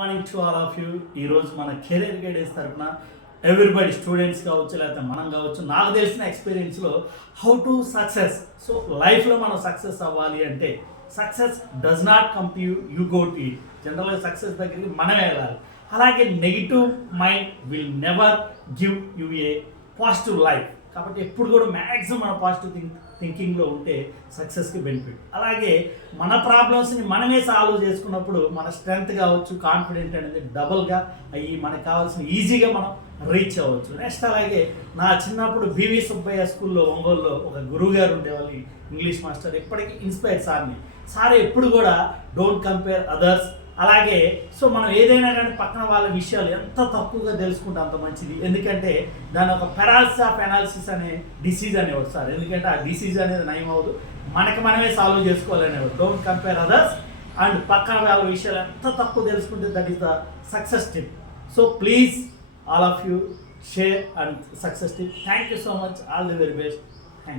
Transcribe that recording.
Morning to all of you. ఈరోజు మన career guidance తరఫున ఎవ్రీబడి స్టూడెంట్స్ కావచ్చు, లేకపోతే మనం కావచ్చు, నాకు తెలిసిన ఎక్స్పీరియన్స్లో హౌ టు సక్సెస్. సో లైఫ్లో మనం సక్సెస్ అవ్వాలి అంటే success does not come to you, you go to it. జనరల్గా సక్సెస్ దగ్గరికి మనమే వెళ్ళాలి. అలాగే negative mind will never give you A positive life. కాబట్టి ఎప్పుడు కూడా మ్యాక్సిమం మన పాజిటివ్ థింకింగ్లో ఉంటే సక్సెస్కి బెనిఫిట్. అలాగే మన ప్రాబ్లమ్స్ని మనమే సాల్వ్ చేసుకున్నప్పుడు మన స్ట్రెంగ్త్ కావచ్చు, కాన్ఫిడెంట్ అనేది డబుల్గా అయ్యి మనకు కావాల్సిన ఈజీగా మనం రీచ్ అవ్వచ్చు. నెక్స్ట్ అలాగే నా చిన్నప్పుడు బివి సుబ్బయ్య స్కూల్లో ఒంగోలులో ఒక గురువు గారు ఉండేవాళ్ళు, ఇంగ్లీష్ మాస్టర్. ఎప్పటికీ ఇన్స్పైర్ సార్ ఎప్పుడు కూడా డోంట్ కంపేర్ అదర్స్. అలాగే సో మనం ఏదైనా కానీ పక్కన వాళ్ళ విషయాలు ఎంత తక్కువగా తెలుసుకుంటే అంత మంచిది. ఎందుకంటే దాని ఒక పెరాలసిస్ ఆఫ్ ఎనాలిసిస్ అనే డిసీజ్ అనేవాడు సార్. ఎందుకంటే ఆ డిసీజ్ అనేది నయం అవ్వదు, మనకి మనమే సాల్వ్ చేసుకోవాలనేవాడు. డోంట్ కంపేర్ అదర్స్ అండ్ పక్కన వాళ్ళ విషయాలు ఎంత తక్కువ తెలుసుకుంటే that is the success tip. So please all of you share and success tip. Thank you so much. All the very best.